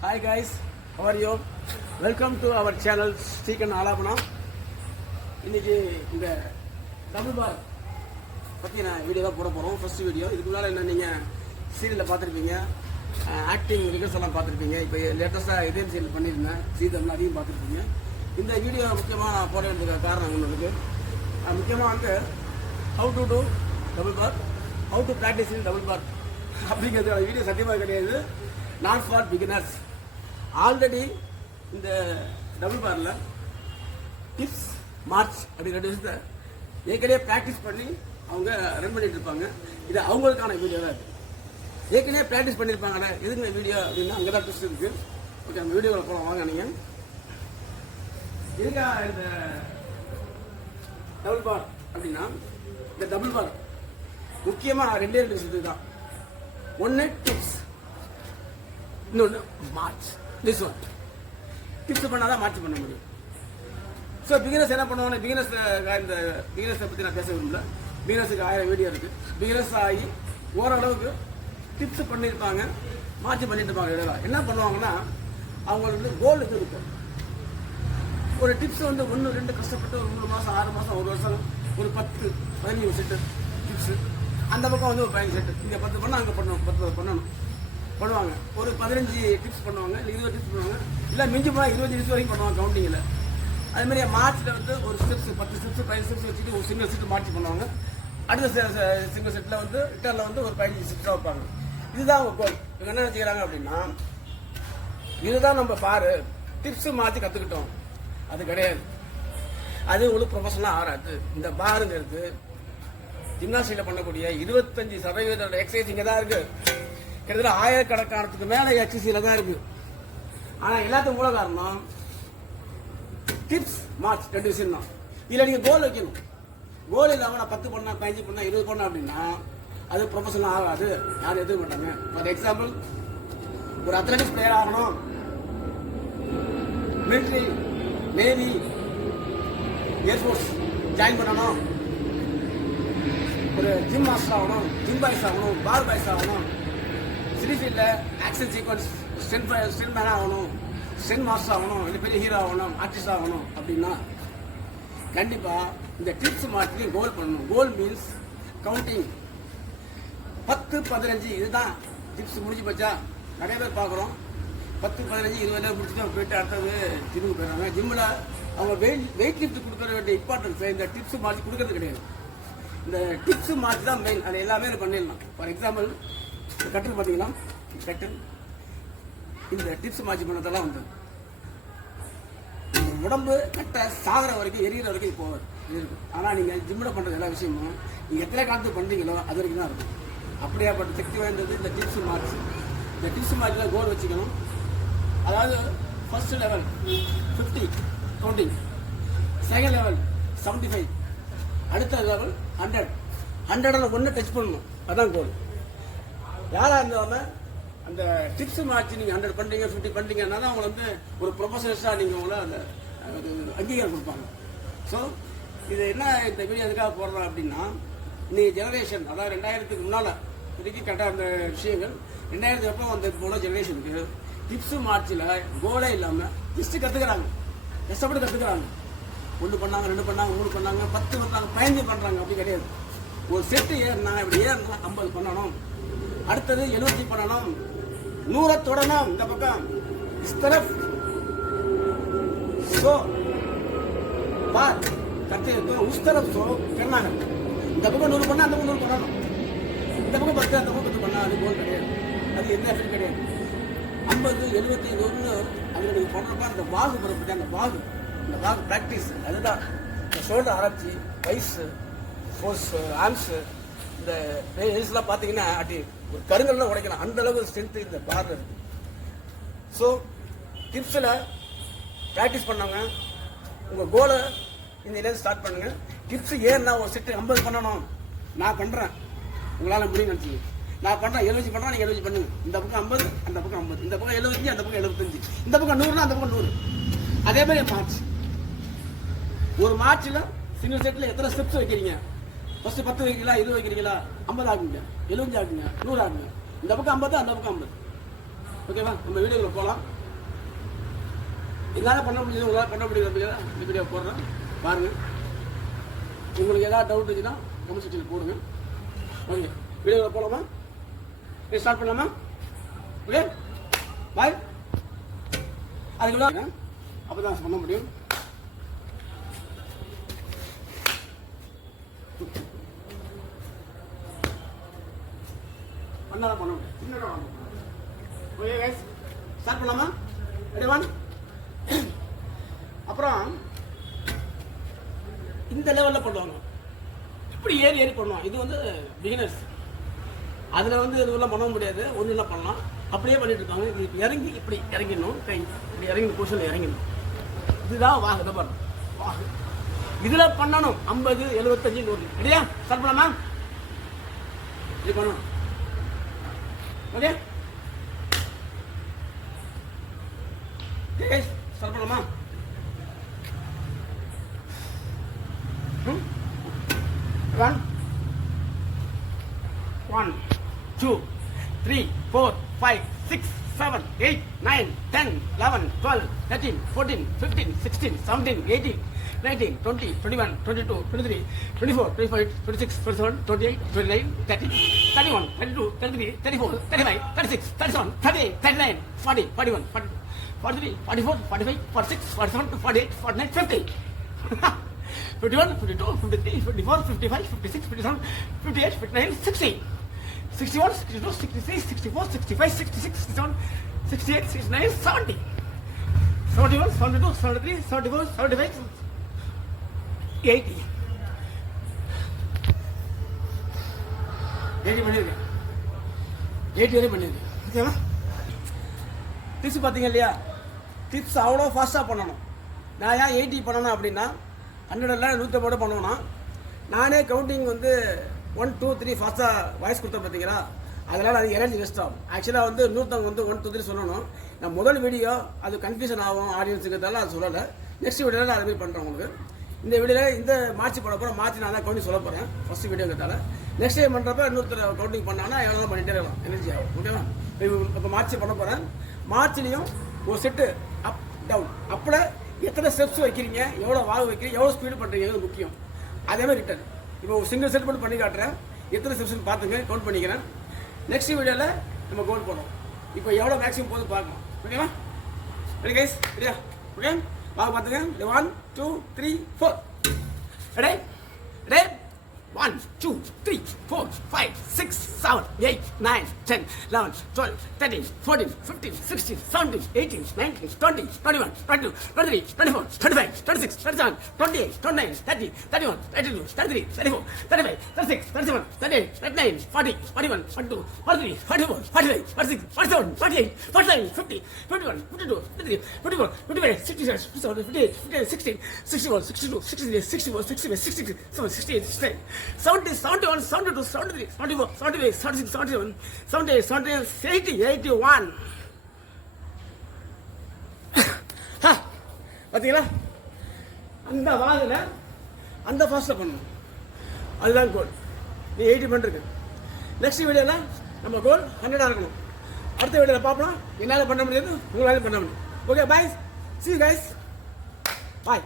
Hi guys, how are you? Welcome to our channel Steak and Alapana. இன்னைக்கு இந்த double bar பற்றி நான் video தான் போட போகிறோம். First video. இதுக்கு முன்னால் என்ன நீங்கள் சீரியலில் பார்த்துருப்பீங்க, ஆக்டிங் ரிகர்ஸ் எல்லாம் பார்த்துருப்பீங்க. இப்போ லேட்டஸ்ட்டாக இதயம் சீரியல் பண்ணியிருந்தேன், சீதம்லாம் அதையும் பார்த்துருப்பீங்க. இந்த வீடியோ முக்கியமாக நான் போட வேண்டியதுக்கு காரணம் ஒன்று இருக்குது. முக்கியமாக வந்து how to do double bar, how to practice in double bar அப்படிங்கிறதுக்கான வீடியோ சத்தியமாக கிடையாது. Not for beginners. ஆல்ரெடி இந்த டபுள் பாரில் டிப்ஸ் மார்ச் அப்படிங்கிற விஷயத்தை ஏற்கனவே ப்ராக்டிஸ் பண்ணி அவங்க ரன் பண்ணிட்டு இருப்பாங்க. இது அவங்களுக்கான வீடியோ தான். ஏற்கனவே ப்ராக்டிஸ் பண்ணியிருப்பாங்கல்ல, எதுங்க வீடியோ அப்படின்னா அங்கே தான் ட்விஸ்ட் இருக்கு. ஓகே, நம்ம வீடியோவில் போகலாம் வாங்க. நீங்கள் இருக்கா இந்த டபுள் பார் அப்படின்னா, இந்த டபுள் பார் முக்கியமாக ரெண்டே விஷயத்துக்கு தான். ஒன்று டிப்ஸ், இன்னொன்று மார்ச். திஸ் ஒன் டிப்ஸ் பண்ணால் தான் மார்ச் பண்ண முடியும். ஸோ பிகினர்ஸ் என்ன பண்ணுவாங்க, இந்த பிகினர்ஸை பற்றி நான் பேச விரும்பல. பிகினர்ஸுக்கு 1000 வீடியோ இருக்குது. பிகினர்ஸ் ஆகி ஓரளவுக்கு டிப்ஸ் பண்ணியிருப்பாங்க, மார்ச் பண்ணிட்டு இருப்பாங்க. இதெல்லாம் என்ன பண்ணுவாங்கன்னா, அவங்களுக்கு வந்து கோல் இது இருக்கும். ஒரு டிப்ஸ் வந்து 1 2 கஷ்டப்பட்டு ஒரு 3 மாதம் 6 மாதம் 1 வருஷம் ஒரு 10 15 செட்டு டிப்ஸு, அந்த பக்கம் வந்து ஒரு 15 செட்டு, இங்கே 10 பண்ணால் அங்கே பண்ணணும், 10 பண்ணணும் பண்ணுவாங்க. ஒரு 15 டிப்ஸ் பண்ணுவாங்க, இல்லை 20 டிப்ஸ் பண்ணுவாங்க, இல்லை மிஞ்சி போனால் 20 டிப்ஸ் வரைக்கும் பண்ணுவாங்க கவுண்டிங்கில். அதுமாதிரி மார்ச்சில் வந்து ஒரு ஸ்டெப்ஸ் 10 ஸ்டெப்ஸ் 15 ஸ்டெப்ஸ் வச்சுட்டு ஒரு சிங்கிள் செட்டு மார்ச் பண்ணுவாங்க. அடுத்த சிங்கிள் செட்டில் வந்து ரிட்டர்னில் வந்து ஒரு 15 ஸ்டெப்ஸாக வைப்பாங்க. இதுதான் அவங்க கோல். இவங்க என்ன நினச்சிக்கிறாங்க அப்படின்னா, இதுதான் நம்ம பாரு டிப்ஸ் மாற்றி கற்றுக்கிட்டோம். அது கிடையாது. அது உங்களுக்கு ப்ரொஃபஷனலாக ஆகாது. இந்த பாருங்கிறது ஜிம்னாஸ்டிக்கில் பண்ணக்கூடிய 25% எக்ஸசைஸ் இங்கே தான் இருக்குது. கிட்டத்தட்ட 1000 கணக்கானத்துக்கு மேலே எக்ஸசைஸில் தான் இருக்குது. ஆனால் எல்லாத்துக்கும் மூல காரணம் டிப்ஸ் மார்ச் 2 விஷயம் தான். இல்லை நீங்கள் கோல் வைக்கணும். கோல் இல்லாமல் நான் 10 பண்ணேன், 15 பண்ணேன், 20 பண்ணேன் அப்படின்னா அது ப்ரொஃபஷனல் ஆகாது. யாரும் எதுவும் மாட்டாங்க. ஃபார் எக்ஸாம்பிள், ஒரு அத்லட்டிக்ஸ் பிளேயர் ஆகணும், மிலிட்ரி, நேவி, ஏர்ஃபோர்ஸ் ஜாயின் பண்ணணும், ஒரு ஜிம் மாஸ்டர் ஆகணும், ஜிம் பாய்ஸ் ஆகணும், பார் பாய்ஸ் ஆகணும், சிட்டி ஃபீல்டில் ஆக்ஷன் சீக்வன்ஸ் ஸ்டென்ட் மேன் ஆகணும், ஸ்டென் மாஸ்டர் ஆகணும், இல்லை பெரிய ஹீரோ ஆகணும், ஆர்டிஸ்ட் ஆகணும் அப்படின்னா கண்டிப்பாக இந்த டிப்ஸ் மாற்றி கோல் பண்ணணும். கோல் மீன்ஸ் கவுண்டிங். 10 15 இதுதான் டிப்ஸ். முடிஞ்சு போச்சா? நிறைய பேர் பார்க்குறோம் 10 15 20 முடிச்சுட்டு போயிட்டு அடுத்தது ஜிம்முக்கு போயிடுறாங்க. ஜிம்மில் அவங்க வெயிட் லிஃப்ட் கொடுக்குற வேண்டிய இம்பார்ட்டன்ஸ் இந்த டிப்ஸ் மாற்றி கொடுக்கறது கிடையாது. இந்த டிப்ஸ் மாற்றி தான் மெயின். அது எல்லாமே பண்ணிடலாம். ஃபார் எக்ஸாம்பிள், கட்டில் பார்த்தீங்கன்னா, கட்டில் இந்த டிப்ஸ் மாற்றி பண்ணதெல்லாம் வந்து உடம்பு கட்ட சாகிற வரைக்கும் எரிகிற வரைக்கும் போவார் இருக்கும். ஆனால் நீங்கள் ஜிம்மில் பண்ணுறது எல்லா விஷயமும் நீங்கள் எத்தனை காலத்துக்கு பண்ணுறீங்களோ அது வரைக்கும் தான் இருக்கும். அப்படியாப்பட்ட சக்தி வாய்ந்தது இந்த டிப்ஸ் மார்ச். இந்த டிப்ஸ் மார்ச்சில் கோல் வச்சுக்கணும். அதாவது first level 50 counting, second level 75, அடுத்த லெவல் 100 ஒன்று டச் பண்ணணும். அதான் கோல். யாராக இருந்தாலும் அந்த டிப்ஸ் மாற்றி நீங்கள் 100 பண்ணுறீங்க, 50 பண்ணுறீங்கன்னா தான் அவங்களை வந்து ஒரு ப்ரொஃபஷனல்ஸாக நீங்கள் அவங்கள அந்த அங்கீகாரம் கொடுப்பாங்க. ஸோ இது என்ன, இந்த வீடியோ எதுக்காக போடுறோம் அப்படின்னா, இன்னைக்கு ஜெனரேஷன், அதாவது 2000க்கு முன்னால் இதுக்கு கரெக்டாக அந்த விஷயங்கள் 2000 எப்போ வந்து போன ஜெனரேஷனுக்கு டிப்ஸ் மார்ச்சில் கோலே இல்லாமல் ஜஸ்ட்டு கற்றுக்கிறாங்க, கஷ்டப்பட்டு கற்றுக்கிறாங்க. 1 பண்ணாங்க, 2 பண்ணாங்க, 3 பண்ணாங்க, 10 பண்ணாங்க, 15 பண்ணுறாங்க. அப்படி கிடையாது. ஒரு செட்டு ஏறினாங்க, இப்படி ஏறினா 50 பண்ணணும், அடுத்தது 70 பண்ணணும், 100 தொடணும். இந்த பக்கம் இஸ்தரப் சோ பார் கத்து உஸ்தரப் சோ பண்ணாங்க. இந்த பக்கம் 100 பண்ணா, அந்த பக்கம் 100 பண்ணணும். இந்த பக்கம் 10, அந்த பக்கம் 10 பண்ணா அது கோல் கிடையாது. அது எந்த எஃபெக்ட் கிடையாது. 50 70 100 அதில் நீங்கள் பண்ணுறப்ப அந்த வாகு பிறப்பிட்டு அந்த வாகு, இந்த வாகு ப்ராக்டிஸ், அதுதான் இந்த ஷோல்டர் ஆரம்பிச்சு வயசு ஃபோர்ஸ் ஆர்ம்ஸு இந்த ரேஸ்லாம் பார்த்தீங்கன்னா அப்படி ஒரு கருங்கல்லாம் உடைக்கலாம். அந்த அளவுக்கு ஸ்ட்ரென்த்து இந்த பார்ல இருக்கு. ஸோ டிப்ஸில் ப்ராக்டிஸ் பண்ணாங்க. உங்கள் கோலை இந்த இதில் ஸ்டார்ட் பண்ணுங்கள். டிப்ஸ் ஏன்னா ஒரு செட்டு 50 பண்ணணும், நான் பண்ணுறேன், உங்களால் முடியும் நினச்சிங்க. நான் பண்ணுறேன் 70 பண்ணுறேன், நீங்கள் 70 பண்ணுங்க. இந்த பக்கம் 50, அந்த பக்கம் 50, இந்த பக்கம் 75, அந்த பக்கம் 75, இந்த பக்கம் 100னா அந்த பக்கம் 100. அதே மாதிரி மார்ச். ஒரு மார்ச்சில் சிங்கிள் செட்டில் எத்தனை ஸ்டெப்ஸ் வைக்கிறீங்க? ஃபர்ஸ்ட் 10 வைக்கிறீங்களா, 20 வைக்கிறீங்களா, 50 ஆகுங்க, 75 ஆகுங்க, 100 ஆகுங்க. இந்த பக்கம் 50, அந்த பக்கம் 50. ஓகேவா? நம்ம வீடியோவில் போகலாம். என்னால் பண்ண முடியுது, உங்களால் பண்ண முடியுது. இந்த வீடியோ போடுறேன் பாருங்கள். உங்களுக்கு ஏதாவது டவுட் இருந்துச்சுன்னா கமெண்ட் செக்ஷனில் போடுங்க. ஓகே, வீடியோவில் போகலாமா? ஸ்டார்ட் பண்ணலாமா? Okay bye. அதுக்குள்ள அப்போ தான் பண்ண முடியும். பண்ணாதான் பண்ண முடியும். சின்னதாக ஓகே கைஸ், ஸ்டார்ட் பண்ணலாமா? Ready one. அப்புறம் இந்த லெவலில் பண்ணுவாங்க, இப்படி ஏறி ஏறி பண்ணுவாங்க. இது வந்து பிகினர்ஸ். அதில் வந்து இதுவெல்லாம் பண்ண முடியாது, ஒன்றும் இல்லை பண்ணலாம். அப்படியே பண்ணிட்டு இருக்காங்க. இது இப்போ இறங்கி இப்படி இறங்கிடணும், கை இப்படி இறங்கி பொசிஷனில் இறங்கிடணும். இதுதான் வாங்க, இதை பாருங்க வாங்க. இதில் பண்ணணும் 50, 75, 100. ரெடியா? ஸ்டார்ட் பண்ணலாமா? இது பண்ணணும். ஓகே ஸ்டார்ட் பண்ணலாமா? One, 2, 3, 4, 5, 6, 7, 8, 9, 10, 11, 12, 13, 14, 15, 16, 17, 18, 19, 20, 21, 22, 23, 24, 25, 26, 27, 28, 29, 30, 31, 32, 33, 34, 35, 36, 37, 38, 39, 40, 41, 42, 43, 44, 45, 46, 47, 48, 49, 50. 51, 52, 53, 54, 55, 56, 57, 58, 59, 60, 61, 62, 63, 64, 65, 66, 67, 68, 69, 70, 71, 72, 73, 74, 75, 80. 80 பண்ணிருக்கேன். 80 வரை பண்ணிருக்கேன். ஓகேவா? டிப்ஸ் பார்த்தீங்க இல்லையா? டிப்ஸ் அவ்வளோ ஃபாஸ்ட்டாக பண்ணணும். நான் ஏன் 80 பண்ணணும் அப்படின்னா, 100 150 பண்ணுவோன்னா, நானே கவுண்டிங் வந்து 1, 2, 3 ஃபாஸ்ட்டாக வாய்ஸ் கொடுத்தேன் பார்த்தீங்களா? அதனால் அது எனர்ஜி வேஸ்ட் ஆகும். ஆக்சுவலாக வந்து இன்னொருத்தவங்க வந்து 1, 2, 3 சொல்லணும். நான் முதல் வீடியோ அது கன்ஃபியூஷன் ஆகும் ஆடியன்ஸுக்கிறதால அது சொல்லலை. நெக்ஸ்ட் வீடியோவில் நான் அதுமாதிரி பண்ணுறேன் உங்களுக்கு. இந்த வீடியோவில் இந்த மார்ச் பண்ண போகிறேன். மார்ச் நான் தான் கவுண்டிங் சொல்ல போகிறேன் ஃபஸ்ட்டு வீடியோங்கிறதால. நெக்ஸ்ட் டைம் பண்ணுறப்ப இன்னொருத்தர் கவுண்டிங் பண்ணாங்கன்னா எவ்வளோ பண்ணிகிட்டே இருக்கலாம், எனர்ஜி ஆகும். ஓகேவா? இப்போ மார்ச் பண்ண போகிறேன். மார்ச்லேயும் ஒரு செட்டு அப் டவுன் அப்போ எத்தனை ஸ்டெப்ஸ் வைக்கிறீங்க, எவ்வளோ வாகு வைக்கிறீங்க, எவ்வளோ ஸ்பீடு பண்ணுறீங்க முக்கியம். அதேமாதிரி ரிட்டன் இப்போ ஒரு சிங்கிள் செட் மட்டும் பண்ணி காட்டுறேன். எத்தனை ஸ்டெப்ஸ்னு பார்த்துங்க, கவுண்ட் பண்ணிக்கிறேன். நெக்ஸ்ட் வீடியோவில் நம்ம கவுண்ட் பண்ணுவோம். இப்போ எவ்வளோ மேக்ஸிமம் போதும் பார்க்கலாம். ஓகேவா? Ready guys? சரியா? ஓகே வாங்க பார்த்துங்க. 1, 2, 3, 4. ரெடி? ரெடி? 1, 2, 3, 4, 5, 6, 7, 8, 9, 10, 11, 12, 13, 14, 15, 16, 17, 18, 19, 20, 21, 22, 23, 24, 25, 26, 27, 28, 29, 30, 31, 32, 33, 34, 35, 36, 37, 38, 39, 40, 41, 42, 43, 44, 45, 46, 47, 48, 49, 50, 51, 52, 53, 54, 55, 56, 57, 58, 59, 60, 61, 62, 63, 64, 65, 66, 68, 69, 70, 71, 72, 73, 74, 75, 76, 77, 78, 79, 80, 81. பார்த்தீங்களா? அந்த வாதில் அந்த ஃபாஸ்ட்டில் பண்ணணும். அதுதான் கோல். நீ 80 பண்ணிருக்கு. நெக்ஸ்ட் வீடியோவில் நம்ம கோல் 100 இருக்கணும். அடுத்த வீடியோவில் பார்ப்போம். என்னால் பண்ண முடியாது, உங்களால் பண்ண முடியும். Okay bye, see you guys, bye.